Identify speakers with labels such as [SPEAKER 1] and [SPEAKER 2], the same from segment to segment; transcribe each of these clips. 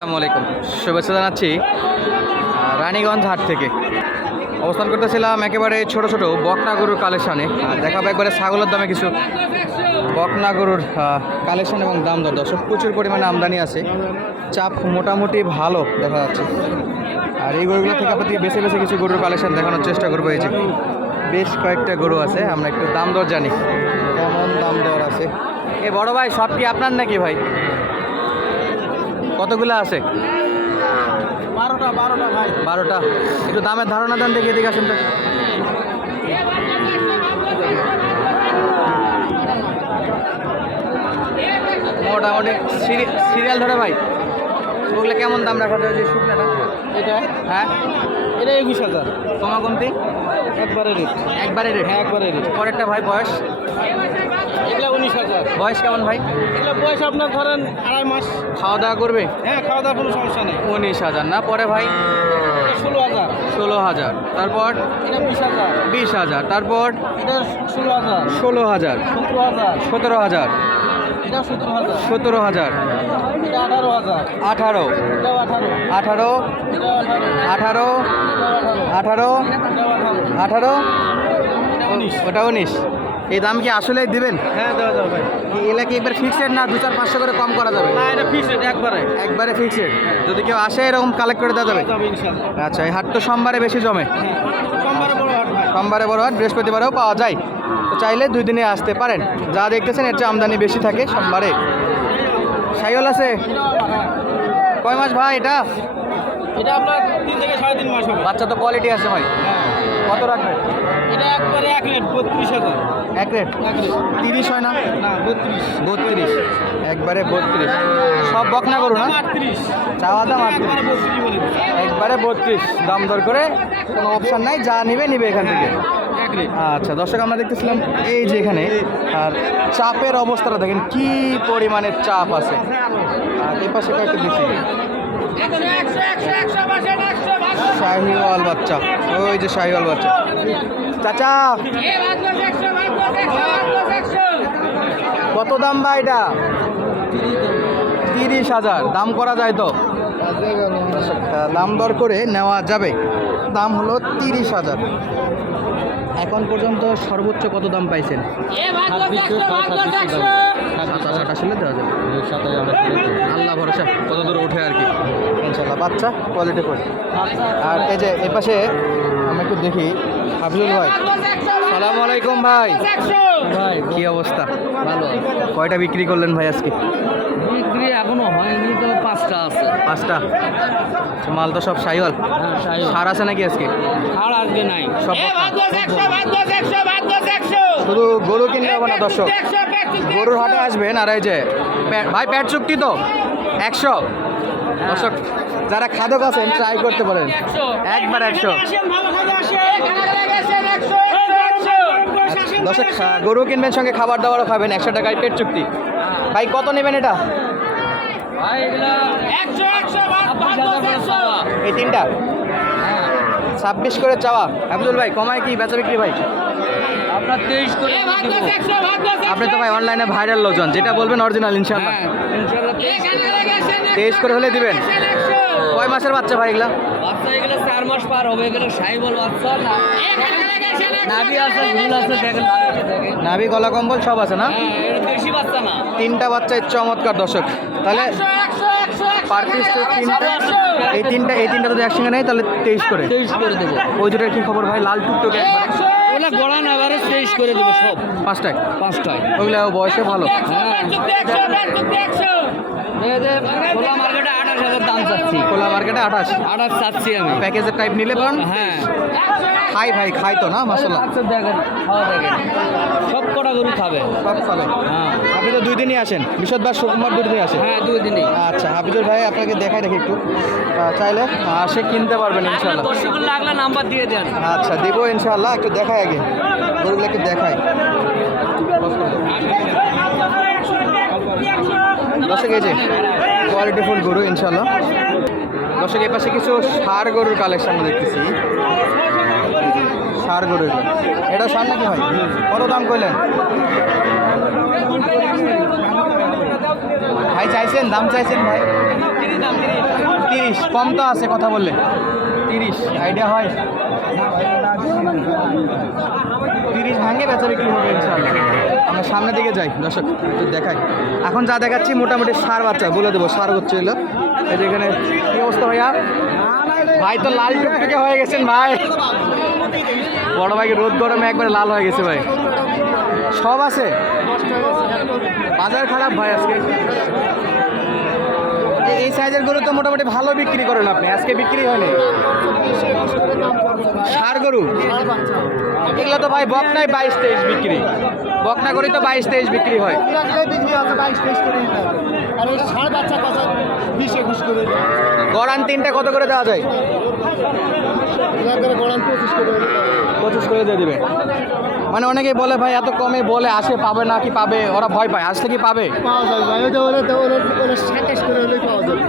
[SPEAKER 1] আসসালামু আলাইকুম। শুভেচ্ছা জানাচ্ছি রানীগঞ্জ হাট থেকে। অবস্থান করতেছিলাম একেবারে ছোট ছোট বকনা গরুর কালেকশানে দেখাবো একবারে ছাগলের দামে কিছু বকনা গরুর কালেকশন এবং দাম দর। দর্শক, প্রচুর পরিমাণে আমদানি আছে। চাপ মোটামুটি ভালো দেখা যাচ্ছে। আর এই গরুগুলো থেকে আপনাদেরকে বেছে বেছে কিছু গরুর কালেকশন দেখানোর চেষ্টা করব এই যে। বেশ কয়েকটা গরু আছে, আমরা একটু দাম দর জানি। কেমন দাম দর আছে? এ বড় ভাই, সব কি আপনার নাকি ভাই? কতগুলো আছে?
[SPEAKER 2] বারোটা বারোটা ভাই।
[SPEAKER 1] বারোটা। একটু দামের ধারণা দেন দেখি এদিকে আসুন তো। মোটামুটি সিরিয়াল ধরে ভাই। ওগুলো কেমন দাম রাখা যায় যে শুকনাটা?
[SPEAKER 2] এটা
[SPEAKER 1] হ্যাঁ?
[SPEAKER 2] এটা একুশ হাজার।
[SPEAKER 1] কমা কমতি
[SPEAKER 2] একবারে রেট
[SPEAKER 1] একবারে রেট
[SPEAKER 2] হ্যাঁ একবারে রেট
[SPEAKER 1] পরেরটা ভাই বয়স?
[SPEAKER 2] এগুলা উনিশ হাজার।
[SPEAKER 1] বয়স কেমন ভাই?
[SPEAKER 2] এগুলা বয়স আপনার ধরেন আড়াই মাস।
[SPEAKER 1] খাওয়া দাওয়া করবে?
[SPEAKER 2] হ্যাঁ খাওয়া দাওয়ার কোনো সমস্যা নেই।
[SPEAKER 1] উনিশ হাজার না? পরে ভাই?
[SPEAKER 2] ষোলো হাজার।
[SPEAKER 1] ষোলো হাজার। তারপর?
[SPEAKER 2] এটা বিশ হাজার।
[SPEAKER 1] বিশ হাজার। তারপর?
[SPEAKER 2] এটা ষোলো হাজার।
[SPEAKER 1] ষোলো হাজার।
[SPEAKER 2] সতেরো হাজার।
[SPEAKER 1] সতেরো হাজার।
[SPEAKER 2] সতেরো হাজার। আঠারো
[SPEAKER 1] আঠারো।
[SPEAKER 2] আঠারো।
[SPEAKER 1] আঠারো।
[SPEAKER 2] আঠারো।
[SPEAKER 1] ওটা উনিশ। এই দাম কি আসলেই দিবেন?
[SPEAKER 2] হ্যাঁ দেওয়া যাবে ভাই।
[SPEAKER 1] এই এলাকা একবার ফিক্সড না দু চার পাঁচশো করে কম করা যাবে?
[SPEAKER 2] না এটা ফিক্স একবারে।
[SPEAKER 1] একবারে ফিক্সড যদি কেউ আসে এরকম কালেক্ট করে দেওয়া যাবে?
[SPEAKER 2] যাবে
[SPEAKER 1] আচ্ছা এই হাট তো সোমবারে বেশি জমে।
[SPEAKER 2] হ্যাঁ সোমবারে বড় হাট
[SPEAKER 1] সোমবারে বড় হাট বৃহস্পতিবারেও পাওয়া যায়। তো চাইলে দুই দিনে আসতে পারেন। যা দেখতেছেন এর চেয়ে আমদানি বেশি থাকে সোমবারে। সাইল আছে? কয় মাস ভাই এটা?
[SPEAKER 2] এটা আপনার তিন থেকে সাড়ে তিন মাস হবে।
[SPEAKER 1] বাচ্চা তো কোয়ালিটি আছে ভাই।
[SPEAKER 2] হ্যাঁ।
[SPEAKER 1] কত রাখবেন?
[SPEAKER 2] এটা একবারে এক রেট বত্রিশ হাজার।
[SPEAKER 1] এক রেট? তিরিশ হয় না?
[SPEAKER 2] বত্রিশ।
[SPEAKER 1] বত্রিশ। একবারে বত্রিশ। সব বকনা করু না? চাওয়া দাম
[SPEAKER 2] একবারে বত্রিশ
[SPEAKER 1] দাম দর করে কোনো অপশান নাই। যা নিবে নিবে এখান থেকে। আচ্ছা দর্শক, আমরা দেখতেছিলাম এই যে এখানে, আর চাপের অবস্থাটা দেখেন, কি পরিমাণের চাপ আছে? আর এই পাশে কয়েকটা দেখি। শাহিওয়াল বাচ্চা, ওই যে শাহিওয়াল বাচ্চা। চাচা, কত দাম বা এটা? তিরিশ হাজার, দাম করা যায় তো? দাম দর করে নেওয়া যাবে। দাম হলো তিরিশ হাজার। এখন পর্যন্ত সর্বোচ্চ কত দাম পাইছেন? সাতাশ আঠাশ হলে দেওয়া যাবে। আল্লাহ ভরসা কত দূর ওঠে আর কি। ইনশাল্লাহ বাচ্চা কোয়ালিটি করে। আর এই যে এপাশে আমি একটু দেখি হাফিজুল ভাই। সালাম আলাইকুম ভাই। কি অবস্থা? ভালো। কয়টা বিক্রি করলেন ভাই আজকে?
[SPEAKER 2] বিক্রি এখনও হয়নি তো পাঁচটা আছে।
[SPEAKER 1] পাঁচটা? মাল তো সব সাইওয়াল।
[SPEAKER 2] হ্যাঁ
[SPEAKER 1] সার আছে নাকি আজকে?
[SPEAKER 2] আর আজকে নাই।
[SPEAKER 1] সব শুধু গরু কিনতে হবে না দর্শক। গরুর হাটে আসবেন আর এই যে। ভাই প্যাট চুক্তি তো। একশো। দর্শক যারা খাদক আছেন ট্রাই করতে পারেন। একবার একশো। দর্শক গরু কিনবেন সঙ্গে খাবার দাবারও খাবেন একশো টাকায় পেট চুক্তি। ভাই কত নেবেন এটা? এই তিনটা? ছাব্বিশ করে চাওয়া। আব্দুল ভাই কমায় কি বেচা বিক্রি ভাই?
[SPEAKER 2] আপনার তেইশ করে
[SPEAKER 1] আপনি তো ভাই অনলাইনে ভাইরাল লোকজন যেটা বলবেন অরিজিনাল ইনশাল্লাহ
[SPEAKER 2] হ্যাঁ ইনশাল্লাহ
[SPEAKER 1] তেইশ করে হলে দিবেন। কয় মাসের বাচ্চা ভাই এগুলা?
[SPEAKER 2] বাচ্চা এগুলো চার মাস পার হবে এগুলো সাইবল বাচ্চা না নাভি আছে ঝুল আছে দেখেন
[SPEAKER 1] নাভি গলা কম্বল সব আছে না?
[SPEAKER 2] হ্যাঁ দেশি বাচ্চা না।
[SPEAKER 1] তিনটা বাচ্চা চমৎকার দর্শক। তাহলে পার পিস তো তিনটা। এই তিনটা এই তিনটা যদি একসঙ্গে নেই তাহলে তেইশ করে।
[SPEAKER 2] তেইশ করে দেবো।
[SPEAKER 1] ওই দুটার কি খবর ভাই? লাল টুকটুকে
[SPEAKER 2] ওগুলো গড়া নাগারে তেইশ করে দেবো সব।
[SPEAKER 1] পাঁচটায়?
[SPEAKER 2] পাঁচটায়।
[SPEAKER 1] ওইগুলো বয়সে ভালো।
[SPEAKER 2] হ্যাঁ। আঠাশ হাজার দাম চাচ্ছি।
[SPEAKER 1] খোলা মার্কেটে আঠাশ।
[SPEAKER 2] আঠাশ চাচ্ছি আমি।
[SPEAKER 1] প্যাকেজের টাইপ নিলে পান
[SPEAKER 2] হ্যাঁ।
[SPEAKER 1] খাই ভাই খাই তো না মাসাল্লাহ
[SPEAKER 2] বাচ্চা দেখেন খাওয়া দেখেন। সব কটা গরু খাবে।
[SPEAKER 1] সব খাবে।
[SPEAKER 2] হ্যাঁ।
[SPEAKER 1] আপনি তো দুই দিনই আসেন। বৃহস্পতিবার শুক্রবার দুই দিনই আসেন?
[SPEAKER 2] হ্যাঁ দুই দিনই।
[SPEAKER 1] আচ্ছা হাফিজুর ভাই আপনাকে দেখাই দেখি একটু। চাইলে আসে কিনতে পারবেন ইনশাল্লাহ
[SPEAKER 2] দর্শক লাগলে নাম্বার দিয়ে দেন।
[SPEAKER 1] আচ্ছা দিব ইনশাল্লাহ একটু দেখাই আগে। গরুগুলো একটু দেখাই। দর্শক এই যে কোয়ালিটি ফুল গরু ইনশাল্লাহ দর্শক, এই পাশে কিছু সার গরুর কালেকশন দেখতেছি। সার গরু। এটা সার নাকি ভাই? কত দাম কইলেন? ভাই, চাইছেন? দাম চাইছেন ভাই? তিরিশ। কম তো আছে, কথা বললে। তিরিশ। আইডিয়া হয়? তিরিশ ভাঙে বেচা বিক্রি হবে আমরা সামনের দিকে যাই, দর্শক, একটু দেখাই। এখন যা দেখাচ্ছি, মোটামুটি সার বাচ্চা, বলে দেবো, সার হচ্ছে এলো। এই যে এখানে কি অবস্থা ভাইয়া? ভাই তো লাল টুকটুকে হয়ে গেছেন ভাই। বড় ভাইকে রোদ গরমে একবারে লাল হয়ে গেছে ভাই। সব আছে? বাজার খারাপ ভাই আজকে। সাইজের গরু তো মোটামুটি ভালো বিক্রি করেন আপনি। আজকে বিক্রি হয়নি। সার গরু? এগুলো তো ভাই বকনায় বাইশ তেইশ বিক্রি। বকনা করি তো বাইশ তেইশ বিক্রি হয়। গড়ান তিনটা কত করে দেওয়া যায়?
[SPEAKER 3] পঁচিশ করে
[SPEAKER 1] দিয়ে দিবে। মানে অনেকেই বলে ভাই এত কমে বলে আসে পাবে না কি পাবে? ওরা ভয় পায়। আসলে কি পাবে?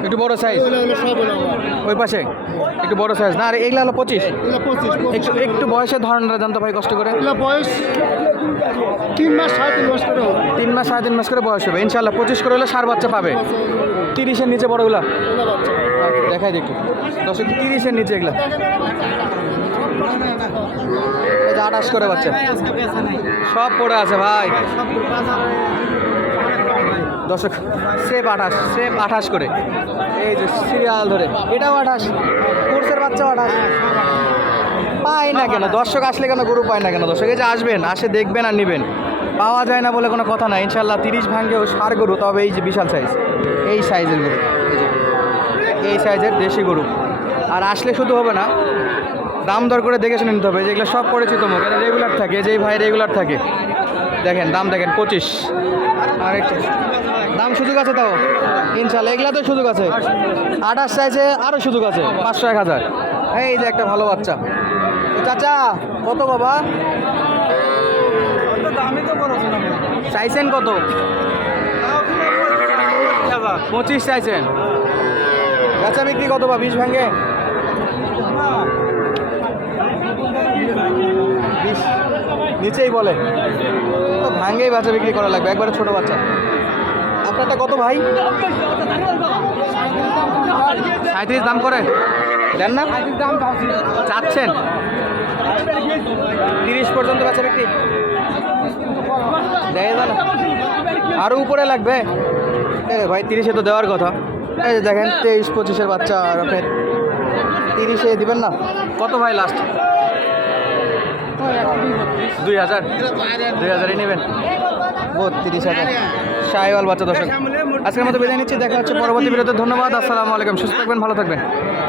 [SPEAKER 1] একটু বড় সাইজ ওই পাশে? একটু বড় সাইজ না আর এইগুলো হলো পঁচিশ। একটু একটু বয়সের ধরনটা জানতো ভাই কষ্ট করে।
[SPEAKER 3] বয়স তিন মাস সাড়ে তিন মাস করে
[SPEAKER 1] তিন মাস সাড়ে তিন মাস করে বয়স হবে। ইনশাল্লাহ পঁচিশ করে হলে সার বাচ্চা পাবে। তিরিশের নিচে বড়গুলা। দেখাই দেখি। দশ তিরিশের নিচে এগুলা। আঠাশ করে বাচ্চা। সব পড়ে আছে ভাই। দর্শক সেপ আঠাশ সেপ আঠাশ করে। এই যে সিরিয়াল ধরে। এটাও আঠাশ। কোর্সের বাচ্চা আঠাশ। পায় না কেন? দর্শক আসলে কেন গরু পায় না কেন? দর্শক এই যে আসবেন আসে দেখবেন আর নেবেন। পাওয়া যায় না বলে কোনো কথা না ইনশাল্লাহ তিরিশ ভাঙ্গেও সার গরু তবে এই যে বিশাল সাইজ এই সাইজের গরু। এই সাইজের দেশি গরু। আর আসলে শুধু হবে না, দাম দর করে দেখে শুনে নিতে হবে যেগুলো সব পরিচিত মুখ। এটা রেগুলার থাকে, যেই ভাই রেগুলার থাকে। দেখেন, দাম দেখেন, পঁচিশ। আর একটা দাম সুযোগ আছে তাও? ইনশাল্লাহ এগুলা তো সুযোগ আছে। আঠাশ সাইজে আরও সুযোগ আছে, পাঁচশো এক হাজার। এই যে একটা ভালো বাচ্চা। চাচা, কত বাবা? চাইছেন কত? পঁচিশ চাইছেন। বেচা বিক্রি কত বা বিষ ভাঙে? বিষ নিচেই বলে। তো ভাঙেই বেচা বিক্রি করা লাগবে, একবারে ছোট বাচ্চা। আপনারটা কত ভাই? সাঁত্রিশ দাম করে। দেন না। চাচ্ছেন। তিরিশ পর্যন্ত বেচা বিক্রি। দেয় আরও উপরে লাগবে। ভাই, তিরিশে তো দেওয়ার কথা। এই যে দেখেন তেইশ পঁচিশের বাচ্চা আর আপনি তিরিশে দিবেন না? কত ভাই লাস্ট দুই হাজার। দুই হাজারই নেবেন। বত্রিশ হাজার। সাহেওয়াল বাচ্চা দর্শক আজকের মতো বিদায় নিচ্ছি দেখা হচ্ছে পরবর্তী বিরতে ধন্যবাদ আসসালামু আলাইকুম সুস্থ থাকবেন ভালো থাকবেন।